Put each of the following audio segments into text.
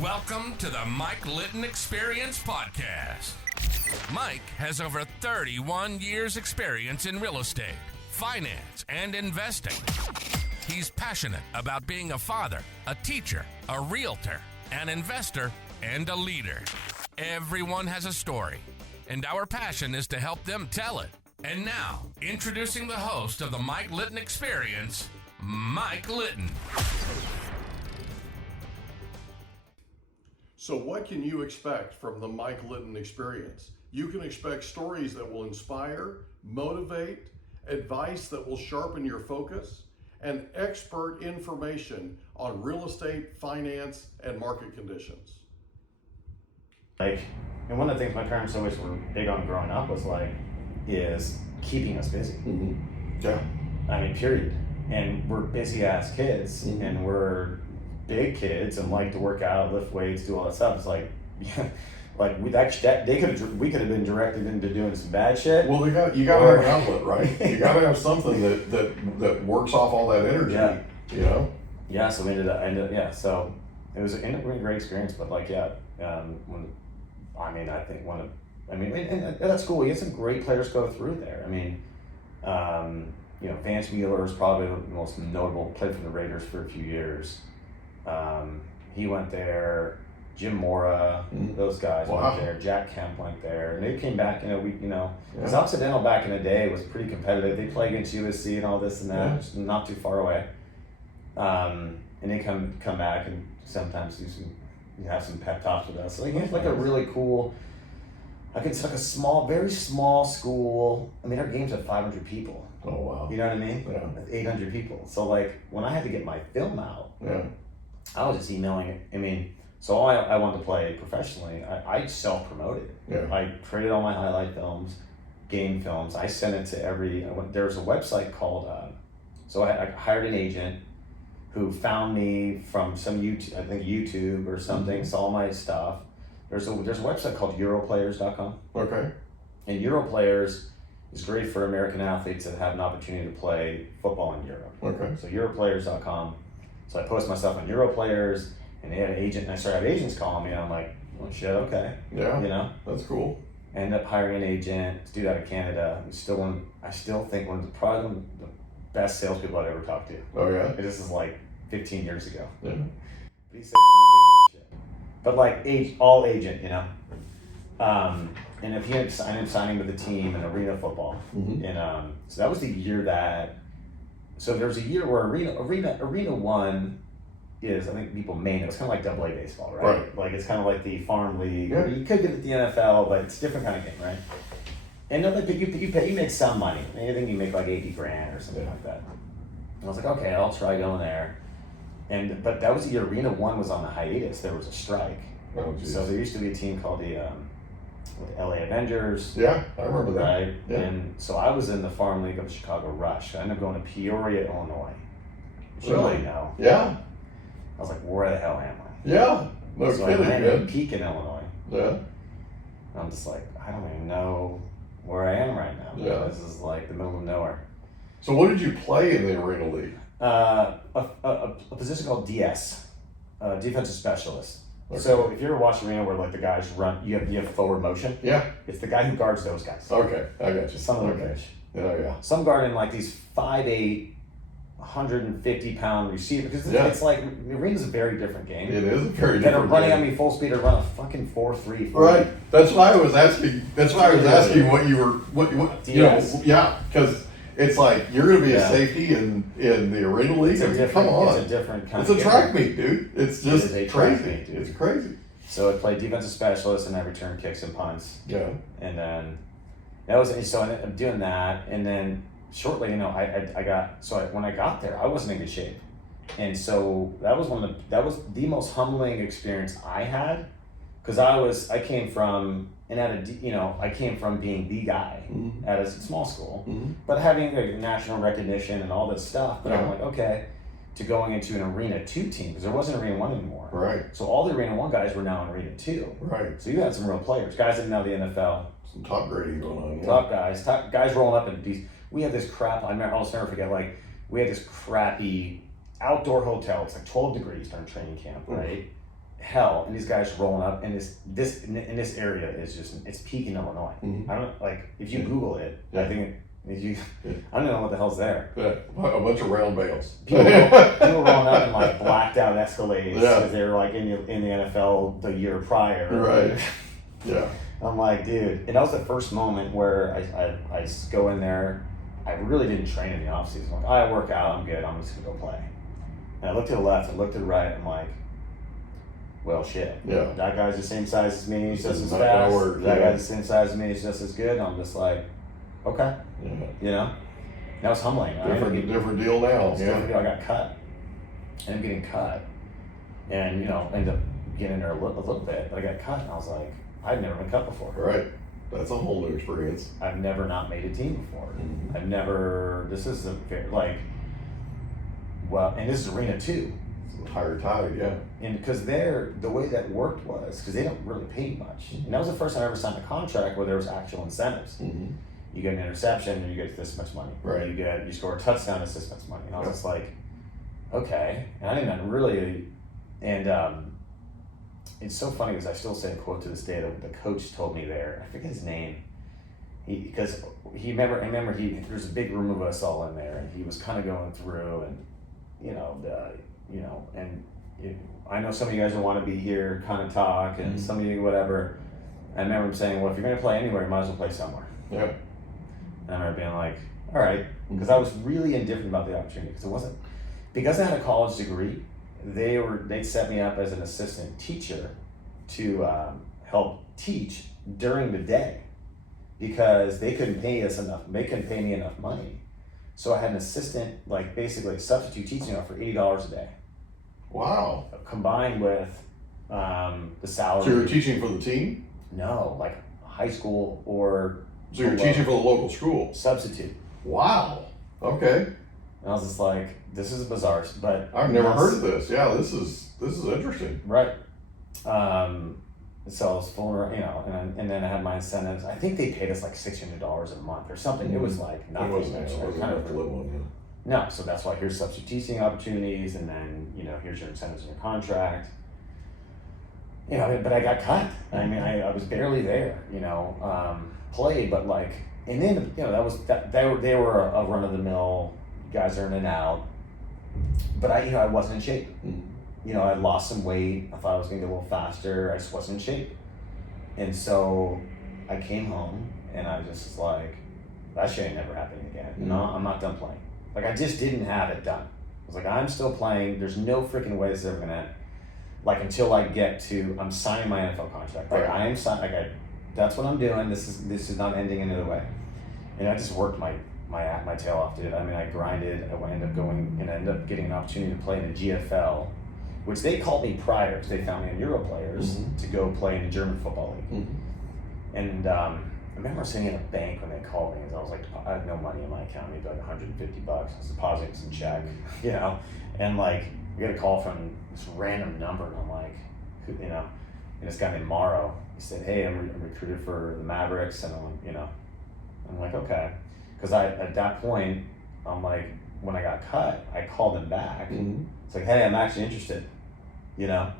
Welcome to the Mike Litton Experience Podcast. Mike has over 31 years experience in real estate, finance, and investing. He's passionate about being a father, a teacher, a realtor, an investor, and a leader. Everyone has a story, and our passion is to help them tell it. And now, introducing the host of the Mike Litton Experience, Mike Litton. So what can you expect from the Mike Litton Experience? You can expect stories that will inspire, motivate, advice that will sharpen your focus, and expert information on real estate, finance, and market conditions. And one of the things my parents always were big on growing up is keeping us busy. Mm-hmm. Yeah. I mean, period. And we're busy ass kids, mm-hmm. and we're big kids and like to work out, lift weights, do all that stuff. It's we could have been directed into doing some bad shit. Well, you got to have an outlet, right? You got to have something that works off all that energy. Yeah. You know. Yeah. So we ended up. So it was ended up being a great experience. But and at school, we had some great players go through there. I mean, Vance Mueller is probably the most notable. Played for the Raiders for a few years. He went there. Jim Mora, those guys went there. Jack Kemp went there, and they came back. Because Occidental back in the day was pretty competitive. They play against USC and all this and that, just not too far away. And they come back and sometimes have some pep talks with us. So it's like a really cool. It's like a very small school. I mean, our games have 500 people. Oh wow! You know what I mean? Yeah. 800 people. So when I had to get my film out, I was just emailing it. I mean, so I wanted to play professionally. I self-promoted. Yeah. I created all my highlight films, game films. I sent it to there's a website called, so I hired an agent who found me from some YouTube or something, saw my stuff. There's a website called Europlayers.com. Okay. And Europlayers is great for American athletes that have an opportunity to play football in Europe. Okay. So Europlayers.com. So I post my stuff on Europlayers, and they had an agent, and I started having agents calling me, and I'm like, well, shit, okay. Yeah. That's cool. I ended up hiring an agent to do that in Canada. I still think one of the best salespeople I've ever talked to. Oh yeah. This is 15 years ago. Yeah. But he said some ridiculous shit. But all agent, and if he ended up signing with the team in arena football, and so that was the year that. So there was a year where Arena 1 is, I think people may know, it's kind of like AA baseball, right? It's kind of like the farm league. Yeah. You could get it at the NFL, but it's a different kind of game, right? And you make some money. I think you make $80,000 or something like that. And I was like, okay, I'll try going there. But that was the year Arena 1 was on the hiatus. There was a strike. Oh, geez. So there used to be a team called the LA Avengers. Yeah, I remember that. Right? Yeah. And so I was in the farm league of Chicago Rush. I ended up going to Peoria, Illinois. Really? No. Yeah. I was like, where the hell am I? Yeah. No so kidding, I landed in man. Pekin, Illinois. Yeah. And I'm just like, I don't even know where I am right now. Yeah. This is like the middle of nowhere. So what did you play in the Arena League? A position called DS, defensive specialist. Okay. So if you ever watch arena where the guys run, you have forward motion. Yeah. It's the guy who guards those guys. Okay, I got you. Some of them pitch. Yeah. Some guarding these 5'8", 150-pound receivers. Because it's arena's a very different game. It is a very different game. That are running at me full speed or run a fucking 4.3. Right. That's why I was asking. That's why I was asking what you were. Yeah, because. It's you're going to be a safety in the Arena League. Come on. It's a different kind of game. It's a track meet, dude. It's just crazy. It's crazy. So I played defensive specialist and I returned kicks and punts. Yeah. And then I ended up doing that. And then shortly, when I got there, I wasn't in good shape. And so that was the most humbling experience I had, because I came from being the guy at a small school, but having national recognition and all this stuff. But I'm like, okay, to going into an Arena 2 team, because there wasn't Arena 1 anymore. Right. So all the Arena 1 guys were now in Arena 2. Right. So you had some real players, guys that know the NFL. Some top grading going on. Yeah. Top guys rolling up in these. We had this crap. I'll never forget. We had this crappy outdoor hotel. It's 12 degrees during training camp, right? hell, and these guys are rolling up, and this area is just, it's peaking Illinois. Mm-hmm. I don't, like, if you Google it, Yeah. I think I don't know what the hell's there. Yeah, a bunch of round bales. People rolling up in like blacked out Escalades Yeah. because they were like in the NFL the year prior. Right. Yeah. I'm like, dude, and that was the first moment where I go in there. I really didn't train in the offseason. I'm like, I work out, I'm good, I'm just gonna go play. And I looked to the left, I looked to the right, I'm like, well, shit. Yeah. That guy's the same size as me, he's just as Not fast. gonna work, That yeah. guy's the same size as me, he's just as good. I'm just like, okay, Yeah. you know? That was humbling. Different deal now. It's different deal. I got cut. I ended up getting cut. And, you know, ended up getting there a little bit, but I got cut, and I was like, I've never been cut before. Right. That's a whole new experience. I've never not made a team before. Mm-hmm. I've never, this is a, like, well, and this is arena too. It's a higher tide, yeah. And because the way that worked was, because they don't really pay much. And that was the first time I ever signed a contract where there was actual incentives. Mm-hmm. You get an interception and you get this much money. Right. You score a touchdown, it's this much money. And I was Yeah. just like, okay. And I didn't really, and it's so funny because I still say a quote to this day that the coach told me there. I forget his name. I remember there's a big room of us all in there, and he was kind of going through, and I know some of you guys don't want to be here, kind of talk, and some of you whatever. I remember him saying, well, if you're going to play anywhere, you might as well play somewhere. Yeah. And I remember being like, all right, because I was really indifferent about the opportunity, because I had a college degree. They'd set me up as an assistant teacher to help teach during the day because they couldn't pay me enough money. So I had an assistant, like basically a substitute teaching for $80 a day. Wow. Combined with the salary. So you were teaching for the team? No, like high school or. So you're teaching for the local school? Substitute. Wow. Okay. And I was just like, this is bizarre, but I've never heard of this. Yeah, this is interesting. Right. So I was fooling around, you know, and then I had my incentives. I think they paid us like $600 a month or something. It was like nothing. It wasn't enough to live on. No, so that's why here's substitute teaching opportunities, and then, you know, here's your incentives in your contract. You know, but I got cut. I mean, I was barely there, you know, played, but like, and then, you know, they were a run of the mill guys are in and out, but I wasn't in shape. You know, I lost some weight. I thought I was gonna get a little faster. I just wasn't in shape. And so I came home and I just was like, that shit ain't never happening again. No, I'm not done playing. Like, I just didn't have it done. I was like, I'm still playing. There's no freaking way this is ever gonna end. Like, until I get to, I'm signing my NFL contract. Like, I am signing, like, that's what I'm doing. This is not ending any other way. And I just worked my tail off, dude. I mean, I grinded. I ended up getting an opportunity to play in the GFL, which they called me prior because they found me on Euro Players to go play in the German Football League. And I remember sitting in a bank when they called me, and I was like, I had no money in my account, maybe like $150. I was depositing some check, you know, and like, I get a call from this random number, and I'm like, you know, and this guy named Morrow. He said, hey, I'm recruited for the Mavericks, and I'm like, okay. Because at that point, I'm like, when I got cut, I called them back. It's like, hey, I'm actually interested, you know?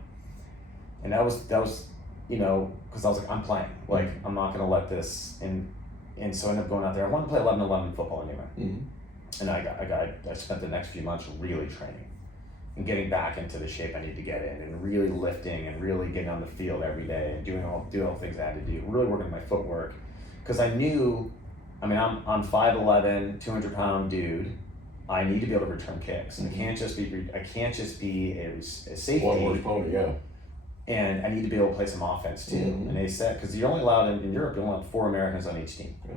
And that was, you know, because I was like, I'm playing. Like, I'm not going to let this, and so I ended up going out there. I wanted to play 11-11 football anyway. And I spent the next few months really training and getting back into the shape I need to get in, and really lifting and really getting on the field every day and doing all the things I had to do, really working my footwork. Because I knew, I mean, I'm 5'11", 200-pound dude. I need to be able to return kicks. I can't just be a safety. One-horse pony, yeah. And I need to be able to play some offense too. And they said, because you're only allowed in Europe, you're only allowed 4 Americans on each team. Yeah.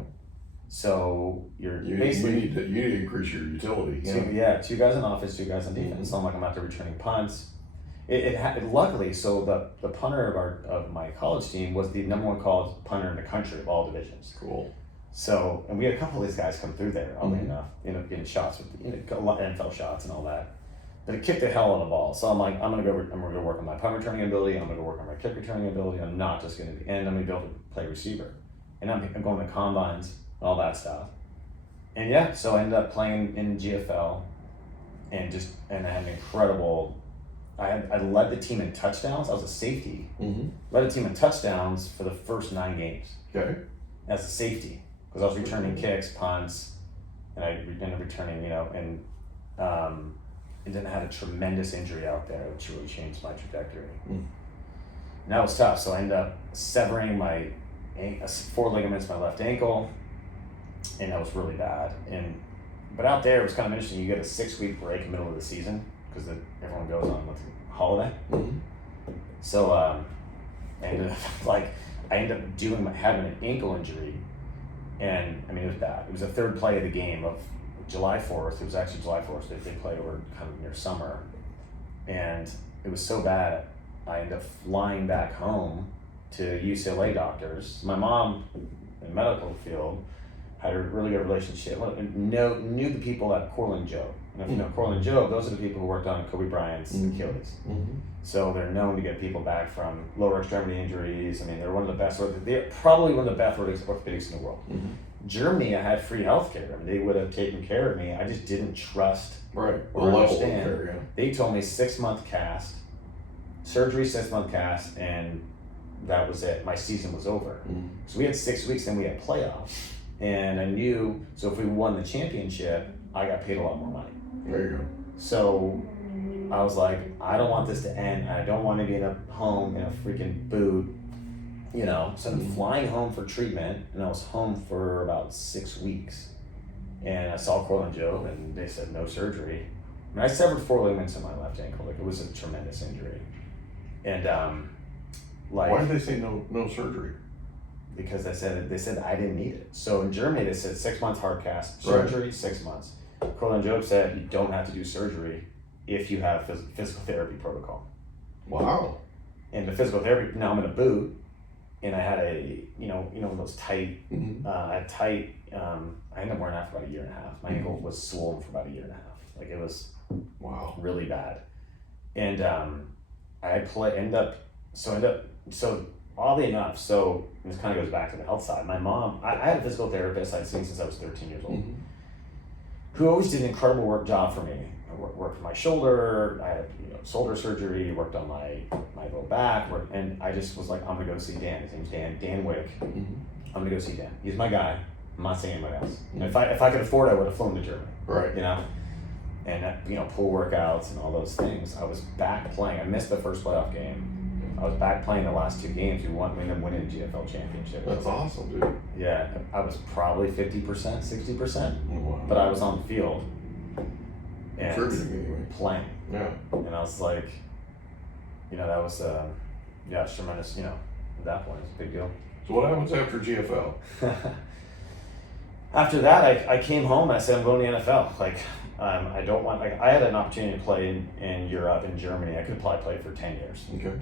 So you need to increase your utility. 2 guys on offense, 2 guys on defense. So I'm like, I'm out there returning punts. Luckily, so the punter of my college team was the #1 college punter in the country of all divisions. Cool. So, and we had a couple of these guys come through there, oddly enough, getting shots with, a lot of NFL shots and all that. But it kicked the hell out of the ball. So I'm like, I'm gonna go work on my punt returning ability. I'm gonna go work on my kick returning ability. I'm not just gonna be, and I'm gonna be able to play receiver. And I'm going to combines, all that stuff. And yeah, so I ended up playing in GFL, and I had an incredible I led the team in touchdowns. I was a safety. Mm-hmm. Led the team in touchdowns for the first 9 games. Okay. As a safety, because I was returning kicks, punts, and I ended up returning, and then I had a tremendous injury out there, which really changed my trajectory. And that was tough. So I ended up severing my 4 ligaments in my left ankle, and that was really bad. But out there, it was kind of interesting. You get a 6-week break in the middle of the season because everyone goes on with holiday. Mm-hmm. So I ended up having an ankle injury, and I mean it was bad. It was the 3rd play of the game of July 4th. It was actually July 4th. They played over kind of near summer, and it was so bad. I ended up flying back home to UCLA doctors. My mom, in the medical field, had a really good relationship. Knew the people at Corland Joe. And if you know Corland Joe, those are the people who worked on Kobe Bryant's Achilles. Mm-hmm. So they're known to get people back from lower extremity injuries. I mean, they're probably one of the best orthopedics in the world. Mm-hmm. Germany, I had free healthcare. I mean, they would have taken care of me. I just didn't trust or understand. Care, yeah. They told me 6-month cast, surgery 6-month cast, and that was it. My season was over. Mm-hmm. So we had 6 weeks, then we had playoffs. And I knew, so if we won the championship, I got paid a lot more money. There you go. So I was like, I don't want this to end. I don't want to be in a home in a freaking boot, So I'm flying home for treatment, and I was home for about 6 weeks. And I saw Corland Joe, and they said no surgery. I mean, I severed 4 ligaments in my left ankle. Like, it was a tremendous injury. And why did they say no surgery? Because they said I didn't need it. So in Germany, they said 6 months hard cast, surgery 6 months. Corland Joe said you don't have to do surgery if you have physical therapy protocol. Wow. And the physical therapy, now I'm in a boot, and I had those tight, I ended up wearing that for about 1.5 years. My ankle was swollen for about 1.5 years. Like, it was really bad. And oddly enough, so this kind of goes back to the health side. My mom, I had a physical therapist I'd seen since I was 13 years old, who always did an incredible job for me. I worked for my shoulder, I had shoulder surgery, worked on my low back, and I just was like, I'm gonna go see Dan. His name's Dan Wick. I'm gonna go see Dan. He's my guy. I'm not saying anybody else. And if I could afford it, I would have flown to Germany. Right. And pull workouts and all those things. I was back playing. I missed the first playoff game. I was back playing the last 2 games. We ended up winning the GFL championship. That's awesome, dude. Yeah, I was probably 50%, 60%, wow. But I was on the field and anyway. Playing. Yeah. And I was like, that was it's tremendous. At that point, it's a big deal. So what happens after GFL? After that, I came home and I said, I'm going to the NFL. Like, I don't want. Like, I had an opportunity to play in Europe, in Germany. I could have probably played for 10 years. Okay.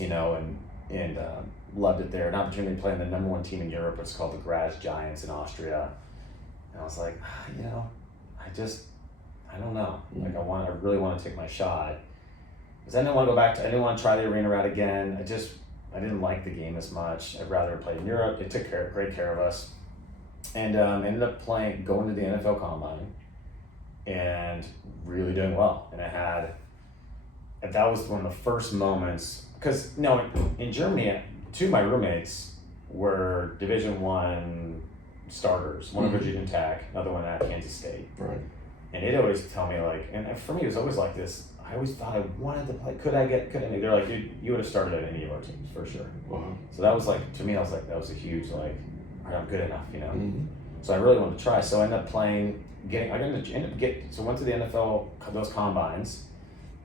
And loved it there. An opportunity to play in the number 1 team in Europe. It's called the Graz Giants in Austria. And I was like, I don't know. Like, I really want to take my shot. Because I didn't want to go back I didn't want to try the arena route again. I didn't like the game as much. I'd rather play in Europe. They took great care of us. And ended up going to the NFL Combine and really doing well. And that was one of the first moments, because in Germany, 2 of my roommates were Division I starters. One at Virginia Tech, another one at Kansas State. Right. And they'd always tell me, like, and for me it was always like this. I always thought I wanted to play. Could I? They're like, you would have started at any of our teams for sure. Wow. So that was like, to me, I was like, that was a huge, like, all right, I'm good enough, Mm-hmm. So I really wanted to try. So I ended up playing, so went to the NFL, those combines,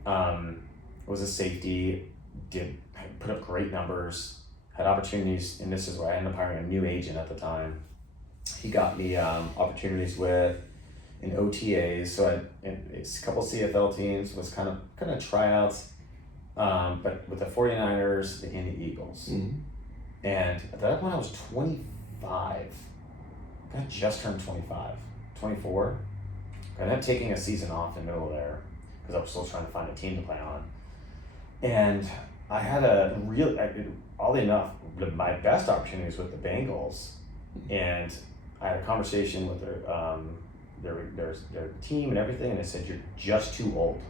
was a safety, put up great numbers, had opportunities, and this is where I ended up hiring a new agent at the time. He got me opportunities in OTAs, so it's a couple CFL teams, was kind of tryouts, but with the 49ers and the Eagles. Mm-hmm. And at that point I was 25. I just turned 25, 24. I ended up taking a season off in the middle there because I was still trying to find a team to play on. And I had oddly enough, my best opportunities with the Bengals, and I had a conversation with their team and everything, and they said, you're just too old.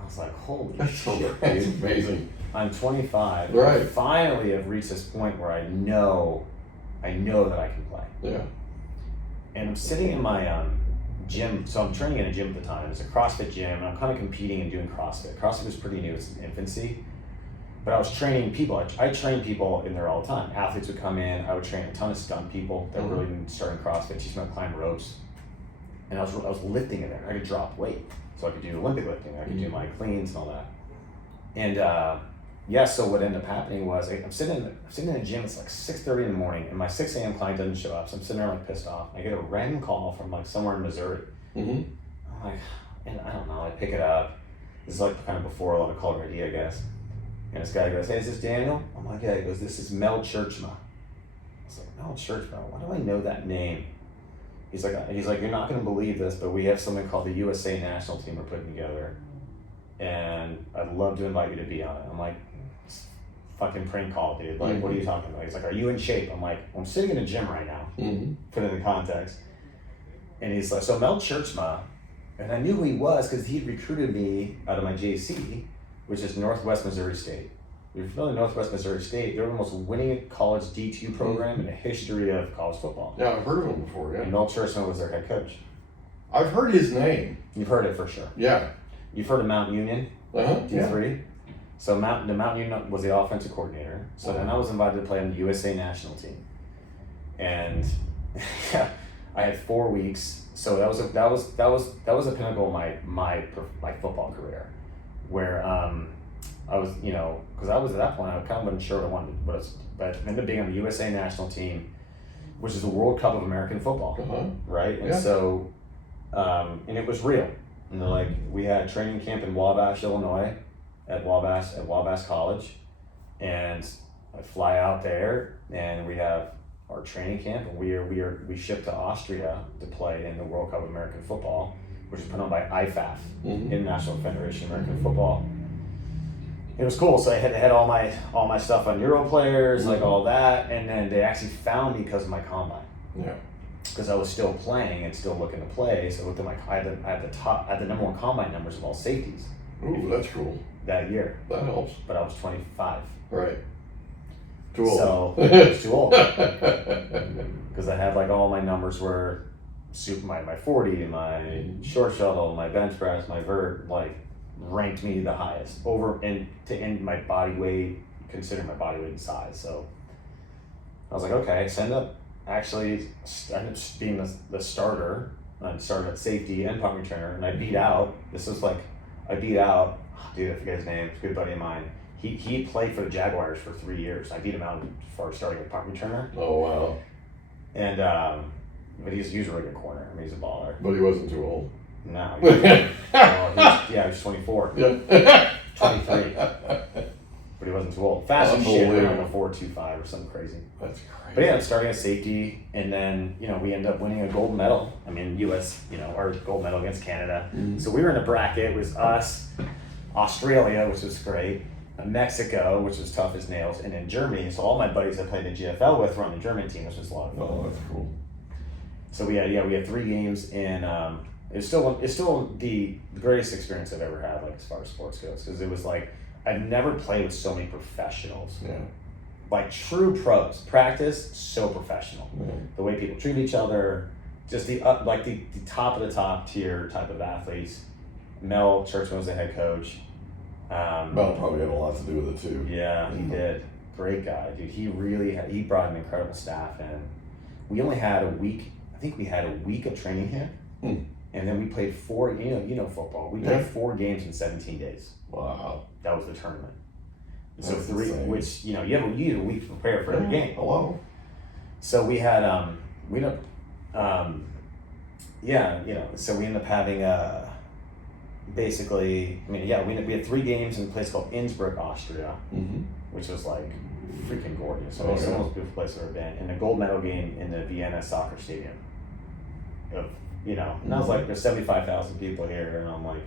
I was like, holy That's shit. amazing. I'm 25. Right. I finally have reached this point where I know that I can play. Yeah. And I'm sitting in my gym. So I'm training in a gym at the time. It's a CrossFit gym, and I'm kind of competing and doing CrossFit. CrossFit was pretty new. It's in infancy. But I was training people. I trained people in there all the time. Athletes would come in. I would train a ton of stunt people that were really starting CrossFit, teach them how to climb ropes. And I was lifting in there. I could drop weight. So I could do Olympic lifting. I could do my cleans and all that. And so what ended up happening was I'm sitting in a gym. It's like 6:30 in the morning, and my 6 a.m. client doesn't show up. So I'm sitting there like pissed off. I get a random call from like somewhere in Missouri. Mm-hmm. I'm like, and I don't know. I pick it up. This is like kind of before a lot of caller ID, I guess. And this guy goes, "Hey, is this Daniel?" I'm like, "Yeah." He goes, "This is Mel Churchma." I was like, "Mel Churchma? Why do I know that name?" He's like, "You're not going to believe this, but we have something called the USA National Team we're putting together, and I'd love to invite you to be on it." I'm like, "Fucking prank call, dude. Like, what are you talking about?" He's like, "Are you in shape?" I'm like, "I'm sitting in a gym right now." Mm-hmm. Put it in context. And he's like, "So Mel Churchma," and I knew who he was because he'd recruited me out of my JC, which is Northwest Missouri State. If you're familiar with Northwest Missouri State, they're the most winning college D2 program in the history of college football. Yeah, I've heard of him before, yeah. And Mel Churchma was their head coach. I've heard his name. You've heard it for sure. Yeah. You've heard of Mount Union, D3? Yeah. So the Mount Union was the offensive coordinator. So then I was invited to play on the USA National Team. And I had 4 weeks. So that was a pinnacle of my football career, where I was, because I was at that point, I kind of wasn't sure what I wanted, but I ended up being on the USA National Team, which is the World Cup of American Football, right? And so, and it was real. And like, we had training camp in Wabash, Illinois, at Wabash College, and I fly out there, and we have our training camp, and we shipped to Austria to play in the World Cup of American Football, which is put on by IFAF, International Federation of American Football. It was cool. So I had all my stuff on Euro players, like all that, and then they actually found me because of my combine. Yeah. Because I was still playing and still looking to play, so with I had the number one combine numbers of all safeties. Ooh, that's cool. That year. That helps. But I was 25. Right. Too old. So I was too old. Because I had like all my numbers were my 40, my short shuttle, my bench press, my vert, like ranked me the highest over and to end my body weight, consider my body weight and size. So I was like, okay, so I ended up being the starter. I started at safety and punt returner, and I beat out, dude, I forget his name, it's a good buddy of mine. He played for the Jaguars for 3 years. I beat him out before starting at punt returner. Oh, wow. And, but he's a really good corner. I mean, he's a baller. But he wasn't too old. No. He was 24. Yeah. 23. But he wasn't too old. Fast as shit, like a 4.25 or something crazy. That's crazy. But yeah, starting at safety, and then, we ended up winning a gold medal. I mean, US, our gold medal against Canada. Mm-hmm. So we were in a bracket. It was us, Australia, which was great, Mexico, which was tough as nails, and then Germany. So all my buddies I played the GFL with were on the German team, which was a lot of fun. Oh, that's cool. So we had 3 games, and it's still the greatest experience I've ever had, like as far as sports goes, because it was like I've never played with so many professionals. Yeah. Like true pros. Practice so professional. Yeah. The way people treat each other, just the top of the top tier type of athletes. Mel Churchman was the head coach. Mel probably had a lot to do with it too. Yeah, he did. Great guy, dude. He brought an incredible staff in. We only had a week. I think we had a week of training camp, and then we played 4. You know football. We played 4 games in 17 days. Wow. That was the tournament. That's so 3, insane. which you have a week to prepare for every game. Hello. So we had we ended up so we ended up having basically, we had 3 games in a place called Innsbruck, Austria, which was like freaking gorgeous. So it's the most beautiful place I've ever been. And a gold medal game in the Vienna soccer stadium. And I was like, there's 75,000 people here, and I'm like,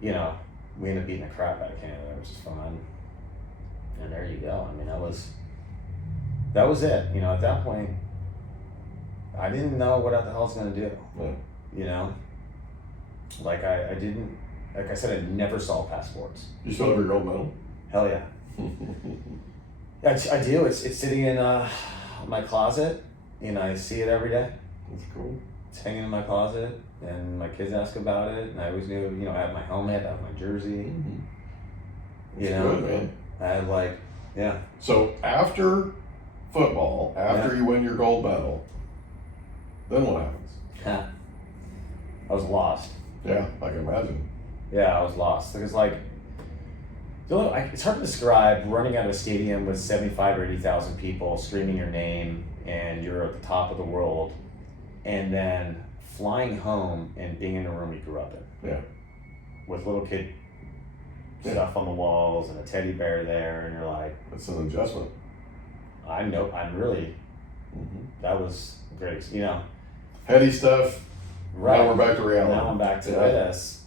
we ended up beating the crap out of Canada. It was just fun. And there you go. I mean, that was it. At that point, I didn't know what the hell I was gonna do. Yeah. Like I didn't like I said, I never saw passports. You still have your gold medal? Hell yeah. I do. It's sitting in my closet, and I see it every day. That's cool. It's hanging in my closet, and my kids ask about it, and I always knew, I have my helmet, I have my jersey. That's good, man. I had yeah. So after football, after you win your gold medal, then what happens? I was lost. Yeah, I can imagine. Yeah, I was lost. Because it's hard to describe running out of a stadium with 75 or 80,000 people screaming your name, and you're at the top of the world, and then flying home and being in a room you grew up in. Yeah. With little kid stuff on the walls and a teddy bear there, and you're like, it's an adjustment. I'm really, that was great, Heady stuff. Right. Now we're back to reality. Now I'm back to this.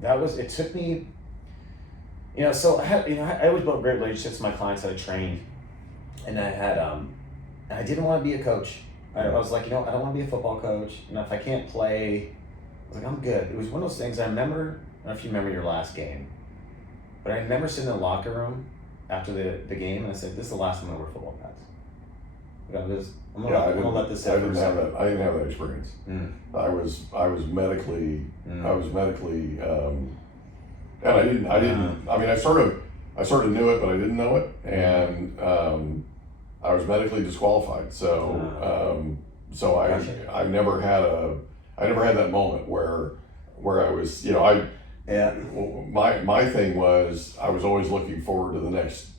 It took me, so I always built great relationships with my clients that I trained, and I had, and I didn't want to be a coach. I was like, I don't want to be a football coach. If I can't play, I was like, I'm good. It was one of those things I remember. I don't know if you remember your last game, but I remember sitting in the locker room after the game, and I said, "This is the last time I'm gonna wear football pads. I'm gonna let this sit for a second." I didn't have that experience. I was medically, and I didn't. I mean, I sort of knew it, but I didn't know it, and I was medically disqualified. So I never had that moment where I was, my thing was I was always looking forward to the next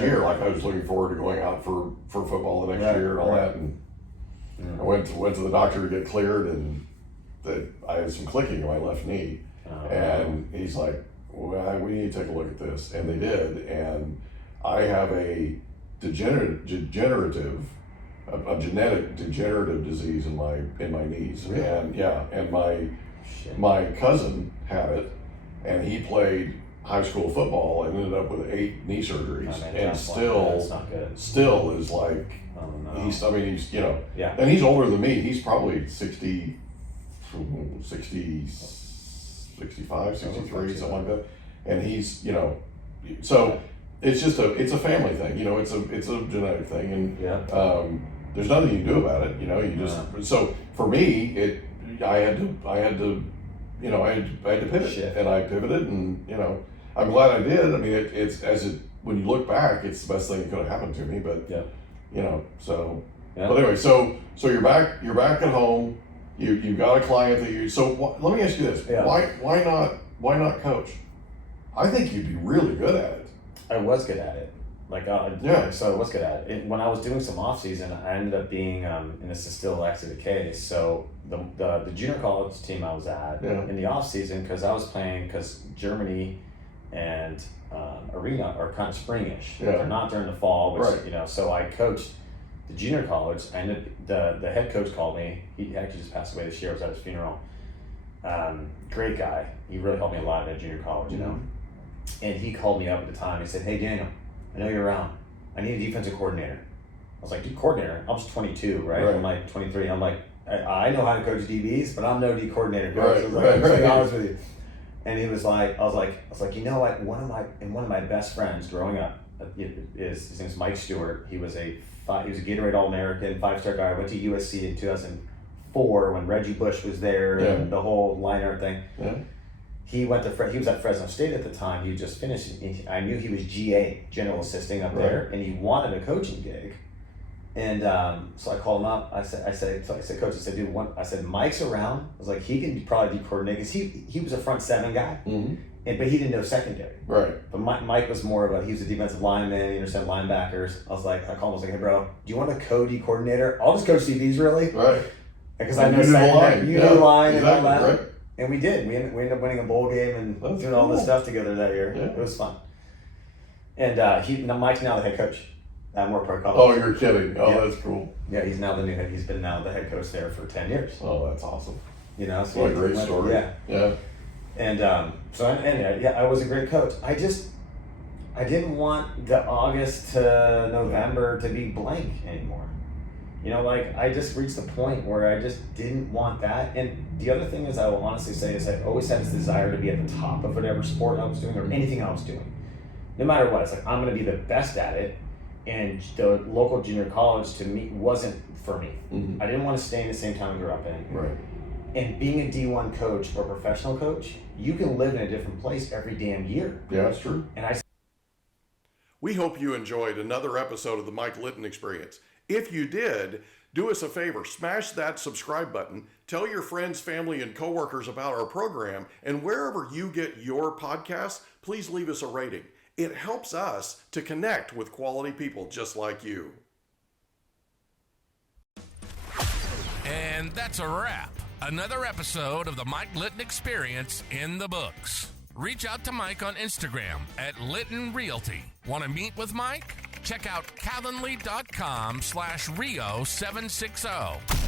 year. Like I was looking forward to going out for football the next year and all that. And I went to the doctor to get cleared, and that I had some clicking in my left knee. And he's like, well, we need to take a look at this. And they did. And I have a genetic degenerative disease in my knees. Really? And my cousin had it, and he played high school football and ended up with 8 knee surgeries, and still is like, he's and he's older than me. He's probably 60, 65, 63, something like that. And he's, so it's a family thing, it's a genetic thing, and there's nothing you can do about it, you just, so for me, I had to pivot, and I pivoted, and I'm glad I did. I mean, when you look back, it's the best thing that could have happened to me, but but anyway, so you're back at home, you got a client that let me ask you this, why not coach? I think you'd be really good at it. I was good at it. So I was good at it. When I was doing some off season, I ended up being, and this is still actually the case. So the junior college team I was at in the off season, because I was playing, because Germany and Arena are kind of springish. Yeah. They're not during the fall, which Right. So I coached the junior college. The head coach called me. He actually just passed away this year. I was at his funeral. Great guy. He really helped me a lot at junior college, And he called me up at the time. He said, "Hey Daniel, I know you're around. I need a defensive coordinator." I was like, "D coordinator?" I was 22, right? I'm like 23. I'm like, I know how to coach DBs, but I'm no D coordinator. Coach. Right. To be honest with you. And he was like, I was like, one of my best friends growing up his name's Mike Stewart. He was a Gatorade All-American, 5-star guy. I went to USC in 2004 when Reggie Bush was there and the whole line-art thing. Yeah. He was at Fresno State at the time. He just finished. I knew he was GA, general assisting up there, and he wanted a coaching gig. And so I called him up. I said, Coach, dude, I said, Mike's around. I was like, he can probably do coordinate, because he was a front 7 guy, but he didn't know secondary. Right. But Mike was more of he was a defensive lineman, he understood linebackers. I called him, I was like, "Hey bro, do you want a co-D coordinator? I'll just coach DBs, really." Right. Because I know secondary, you knew line, and all that. Right. And we did. We ended up winning a bowl game and doing all this stuff together that year. Yeah. It was fun. And Mike's now the head coach at Moore Park College. Oh, you're kidding. Oh, that's cool. Yeah, he's now he's been now the head coach there for 10 years. Oh, that's awesome. So what a great story. Yeah. And I was a great coach. I didn't want the August to November to be blank anymore. You know, like, I just reached the point where I just didn't want that. And the other thing is, I will honestly say, is I always had this desire to be at the top of whatever sport I was doing or anything I was doing. No matter what, it's like, I'm going to be the best at it. And the local junior college, to me, wasn't for me. I didn't want to stay in the same town I grew up in. Right. And being a D1 coach or professional coach, you can live in a different place every damn year. Yeah, that's true. And We hope you enjoyed another episode of the Mike Litton Experience. If you did, do us a favor, smash that subscribe button, tell your friends, family, and coworkers about our program, and wherever you get your podcasts, please leave us a rating. It helps us to connect with quality people just like you. And that's a wrap. Another episode of the Mike Litton Experience in the books. Reach out to Mike on Instagram at Litton Realty. Want to meet with Mike? Check out calendly.com/Rio760.